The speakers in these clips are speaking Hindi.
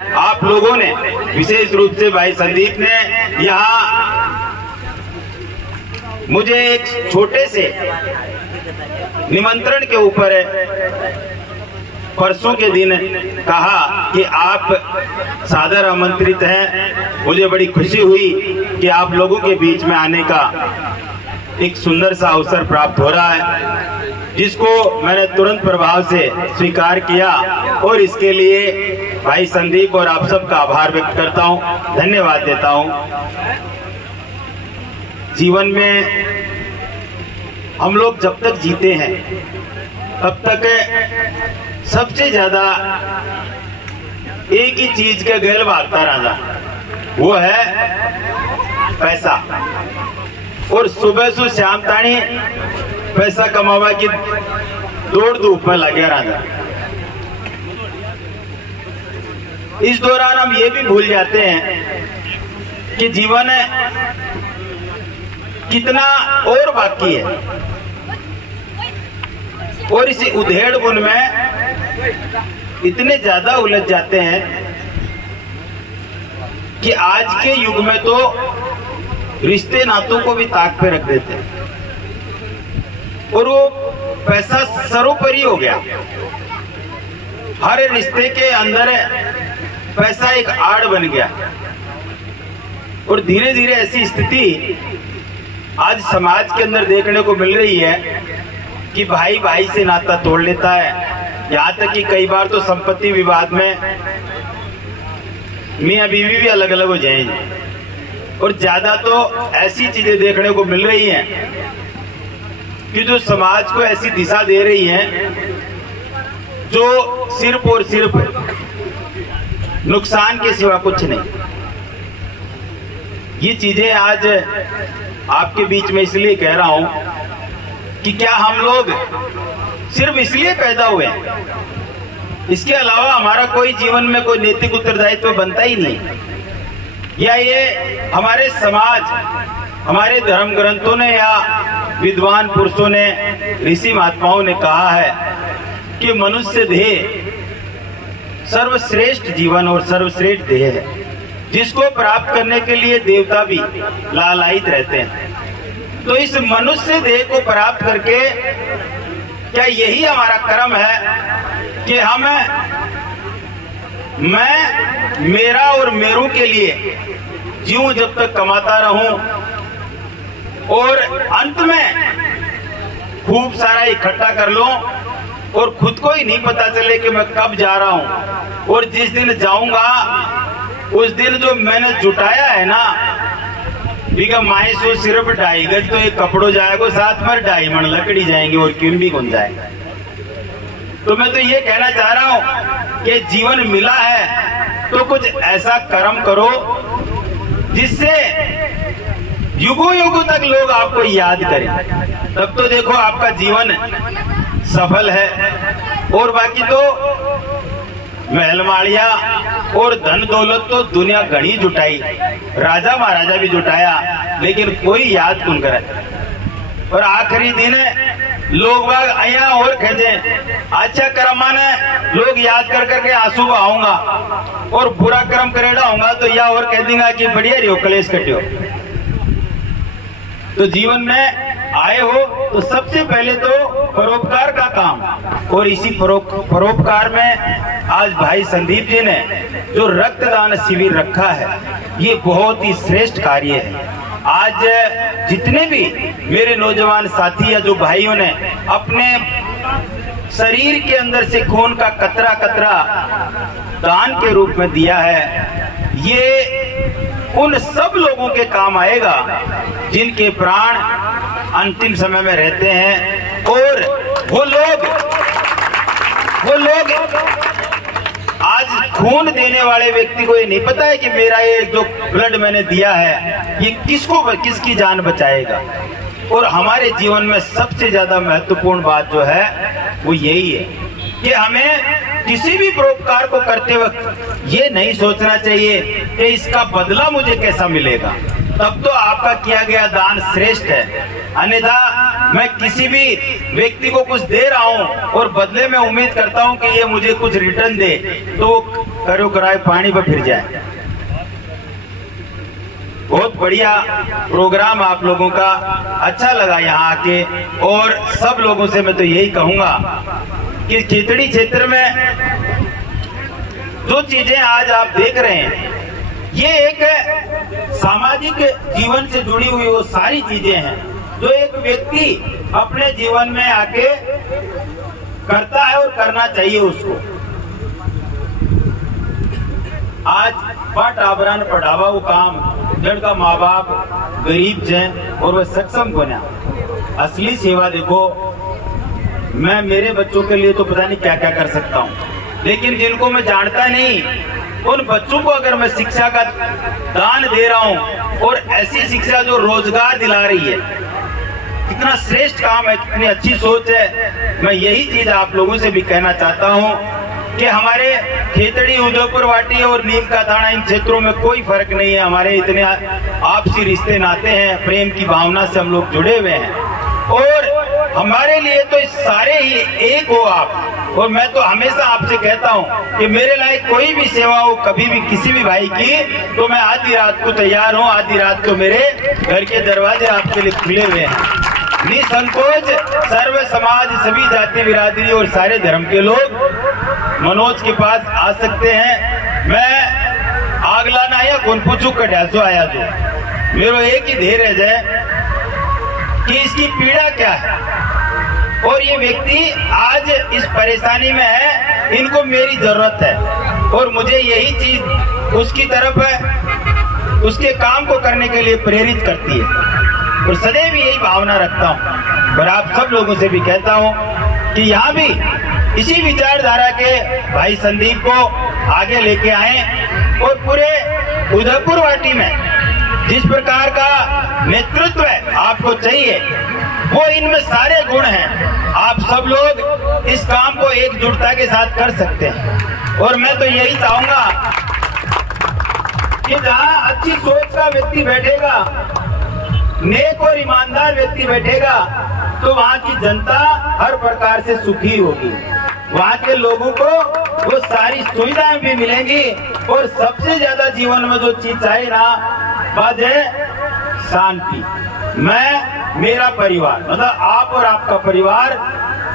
आप लोगों ने, विशेष रूप से भाई संदीप ने यहाँ मुझे एक छोटे से निमंत्रण के ऊपर परसों के दिन कहा कि आप सादर आमंत्रित हैं। मुझे बड़ी खुशी हुई कि आप लोगों के बीच में आने का एक सुंदर सा अवसर प्राप्त हो रहा है, जिसको मैंने तुरंत प्रभाव से स्वीकार किया और इसके लिए भाई संदीप और आप सबका आभार व्यक्त करता हूं, धन्यवाद देता हूं। जीवन में हम लोग जब तक जीते हैं तब तक सबसे ज्यादा एक ही चीज के गैल भागता राजा, वो है पैसा। और सुबह से शाम ताणी पैसा कमावा की दौड़ धूप में लगे राजा। इस दौरान हम ये भी भूल जाते हैं कि जीवन कितना और बाकी है, और इस उधेड़ बुन में इतने ज्यादा उलझ जाते हैं कि आज के युग में तो रिश्ते नातों को भी ताक पे रख देते हैं, और वो पैसा सर्वोपरि हो गया। हर रिश्ते के अंदर पैसा एक आड़ बन गया, और धीरे धीरे ऐसी स्थिति आज समाज के अंदर देखने को मिल रही है कि भाई भाई से नाता तोड़ लेता है। यहाँ तक कि कई बार तो संपत्ति विवाद में मियां बीवी भी अलग अलग हो जाएंगे, और ज्यादा तो ऐसी चीजें देखने को मिल रही हैं कि जो समाज को ऐसी दिशा दे रही हैं जो सिर्फ और सिर्फ नुकसान के सिवा कुछ नहीं। ये चीजें आज आपके बीच में इसलिए कह रहा हूं कि क्या हम लोग सिर्फ इसलिए पैदा हुए, इसके अलावा हमारा कोई जीवन में कोई नैतिक उत्तरदायित्व बनता ही नहीं, या ये हमारे समाज, हमारे धर्म ग्रंथों ने या विद्वान पुरुषों ने, ऋषि महात्माओं ने कहा है कि मनुष्य देह सर्वश्रेष्ठ जीवन और सर्वश्रेष्ठ देह है, जिसको प्राप्त करने के लिए देवता भी लालायित रहते हैं। तो इस मनुष्य देह को प्राप्त करके क्या यही हमारा कर्म है कि हम मैं मेरा और मेरू के लिए जीऊं जब तक कमाता रहूं, और अंत में खूब सारा इकट्ठा कर लूं और खुद को ही नहीं पता चले कि मैं कब जा रहा हूं, और जिस दिन जाऊंगा उस दिन जो मैंने जुटाया है ना, बिगा माई सो सिर्फ 2.5 गज तो एक कपड़ो जाएगा, साथ में 2.5 मन लकड़ी जाएंगे और क्यों भी गुन जाएगा। तो मैं तो ये कहना चाह रहा हूं कि जीवन मिला है तो कुछ ऐसा कर्म करो जिससे युगों युगों तक लोग आपको याद करें, तब तो देखो आपका जीवन सफल है। और बाकी तो महल माड़िया और धन दौलत तो दुनिया घड़ी जुटाई, राजा महाराजा भी जुटाया, लेकिन कोई याद कौन करे। और आखिरी दिन लोग बाग आया और कहते अच्छा कर्म ने लोग याद कर करके आंसू बहाऊंगा, और बुरा कर्म करेगा होगा तो या और कह देंगे कि बढ़िया रहो कलेश कटियो। तो जीवन में आए हो तो सबसे पहले तो परोपकार का काम, और इसी परोपकार में आज भाई संदीप जी ने जो रक्तदान शिविर रखा है, ये बहुत ही श्रेष्ठ कार्य है। आज जितने भी मेरे नौजवान साथी या जो भाइयों ने अपने शरीर के अंदर से खून का कतरा कतरा दान के रूप में दिया है, ये उन सब लोगों के काम आएगा जिनके प्राण अंतिम समय में रहते हैं। और वो लोग आज खून देने वाले व्यक्ति को ये नहीं पता है कि मेरा ये जो ब्लड मैंने दिया है ये किसकी जान बचाएगा। और हमारे जीवन में सबसे ज्यादा महत्वपूर्ण बात जो है वो यही है कि हमें किसी भी परोपकार को करते वक्त ये नहीं सोचना चाहिए कि इसका बदला मुझे कैसा मिलेगा, तब तो आपका किया गया दान श्रेष्ठ है। अन्यथा मैं किसी भी व्यक्ति को कुछ दे रहा हूं और बदले में उम्मीद करता हूं कि ये मुझे कुछ रिटर्न दे, तो करो कराए पानी पर फिर जाए। बहुत बढ़िया प्रोग्राम आप लोगों का, अच्छा लगा यहाँ आके। और सब लोगों से मैं तो यही कहूंगा कि खेतड़ी क्षेत्र में जो चीजें आज आप देख रहे हैं, ये एक सामाजिक जीवन से जुड़ी हुई वो सारी चीजें हैं जो एक व्यक्ति अपने जीवन में आके करता है और करना चाहिए उसको। आज पट आभरण पढ़ावा वो काम जड़ का माँ बाप गरीब है और वह सक्षम बना। असली सेवा देखो, मैं मेरे बच्चों के लिए तो पता नहीं क्या क्या कर सकता हूँ, लेकिन जिनको मैं जानता नहीं उन बच्चों को अगर मैं शिक्षा का दान दे रहा हूँ, और ऐसी शिक्षा जो रोजगार दिला रही है, कितना श्रेष्ठ काम है, कितनी अच्छी सोच है। मैं यही चीज आप लोगों से भी कहना चाहता हूँ कि हमारे खेतड़ी, उदयपुर वाटी और नीम का थाना, इन क्षेत्रों में कोई फर्क नहीं है। हमारे इतने आपसी रिश्ते नाते हैं, प्रेम की भावना से हम लोग जुड़े हुए हैं, और हमारे लिए तो सारे ही एक हो आप। और मैं तो हमेशा आपसे कहता हूँ कि मेरे लायक कोई भी सेवा हो कभी भी किसी भी भाई की, तो मैं आधी रात को तैयार हूँ। आधी रात को मेरे घर के दरवाजे आपके लिए खुले हुए हैं। निसंकोच सर्व समाज, सभी जाति बिरादरी और सारे धर्म के लोग मनोज के पास आ सकते हैं। मैं आगला ना या कौन पूछू कढ़ासो आया जो मेरा एक ही धैर्य है कि इसकी पीड़ा क्या है, और ये व्यक्ति आज इस परेशानी में है, इनको मेरी जरूरत है, और मुझे यही चीज उसकी तरफ है, उसके काम को करने के लिए प्रेरित करती है। और सदैव यही भावना रखता हूँ। और आप सब लोगों से भी कहता हूँ कि यहाँ भी इसी विचारधारा के भाई संदीप को आगे लेके आए, और पूरे उदयपुर वाटी में जिस प्रकार का नेतृत्व आपको चाहिए, वो इनमें सारे गुण हैं। आप सब लोग इस काम को एकजुटता के साथ कर सकते हैं। और मैं तो यही चाहूंगा कि जहाँ अच्छी सोच का व्यक्ति बैठेगा, नेक और ईमानदार व्यक्ति बैठेगा, तो वहाँ की जनता हर प्रकार से सुखी होगी। वहाँ के लोगों को वो सारी सुविधाएं भी मिलेंगी, और सबसे ज्यादा जीवन में जो चीज चाहिए ना, बात है शांति। मैं, मेरा परिवार, मतलब आप और आपका परिवार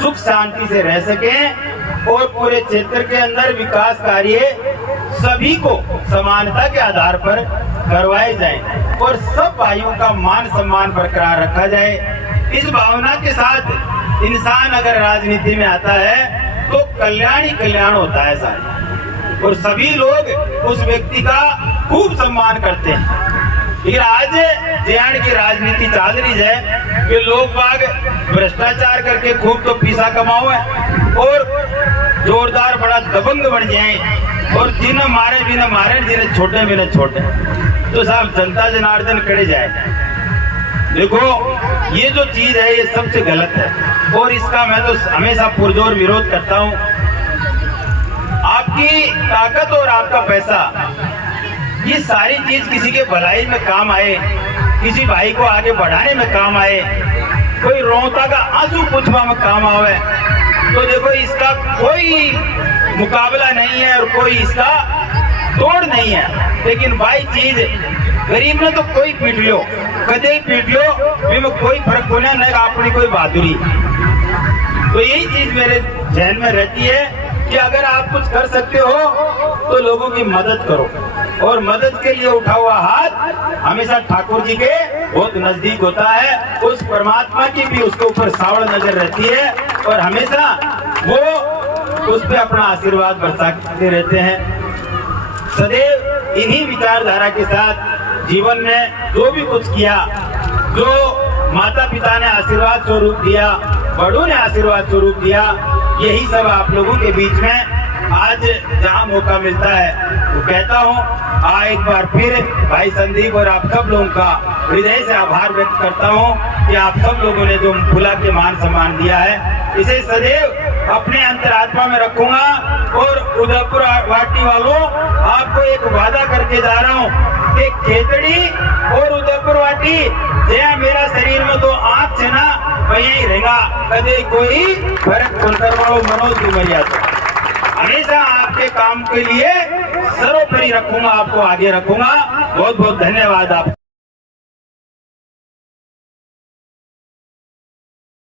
सुख शांति से रह सके, और पूरे क्षेत्र के अंदर विकास कार्य सभी को समानता के आधार पर करवाए जाए, और सब भाइयों का मान सम्मान बरकरार रखा जाए। इस भावना के साथ इंसान अगर राजनीति में आता है तो कल्याण ही कल्याण होता है साहब, और सभी लोग उस व्यक्ति का खूब सम्मान करते हैं। लेकिन आज जेएंड की राजनीति चल रही है कि लोग बाग भ्रष्टाचार करके खूब तो पैसा कमाओ है, और जोरदार बड़ा दबंग बन जाए, और जिन्हें मारे भी न मारे, जिन्हें छोटे भी न छोटे, तो साहब जनता जनार्दन करे जाए। देखो ये जो चीज है ये सबसे गलत है, और इसका मैं तो हमेशा पुरजोर विरोध करता हूँ। आपकी ताकत और आपका पैसा, ये सारी चीज किसी के भलाई में काम आए, किसी भाई को आगे बढ़ाने में काम आए, कोई रोता का आंसू पूछवा में काम आवे, तो देखो इसका कोई मुकाबला नहीं है और कोई इसका तोड़ नहीं है। लेकिन भाई चीज गरीब ने तो कोई पीट लो, कदे ही पीट लो, में कोई फर्क होना नहीं, अपनी कोई बहादुरी। तो यही चीज मेरे जहन में रहती है कि अगर आप कुछ कर सकते हो तो लोगों की मदद करो, और मदद के लिए उठा हुआ हाथ हमेशा ठाकुर जी के बहुत नजदीक होता है। उस परमात्मा की भी उसके ऊपर सावड़ नजर रहती है, और हमेशा वो उस पे अपना आशीर्वाद बरसाते रहते हैं। सदैव इन्हीं विचारधारा के साथ जीवन में जो भी कुछ किया, जो माता पिता ने आशीर्वाद स्वरूप दिया, बड़ों ने आशीर्वाद स्वरूप दिया, यही सब आप लोगों के बीच में आज जहाँ मौका मिलता है वो कहता हूँ। एक बार फिर भाई संदीप और आप सब लोगों का हृदय से आभार व्यक्त करता हूँ कि आप सब लोगों ने जो फुला के मान सम्मान दिया है, इसे सदैव अपने अंतरात्मा में रखूंगा। और उदयपुर वाटी वालों, आपको एक वादा करके जा रहा हूँ कि खेतड़ी और उदयपुर वाटी जहाँ मेरा शरीर में दो आँख है ना, वही रहेगा, कदे कोई फर्क सुनकर वालों मनोज डुमरिया हमेशा आपके आपके काम के लिए सर्वोपरि रखूंगा, आपको आगे रखूंगा। बहुत बहुत धन्यवाद आप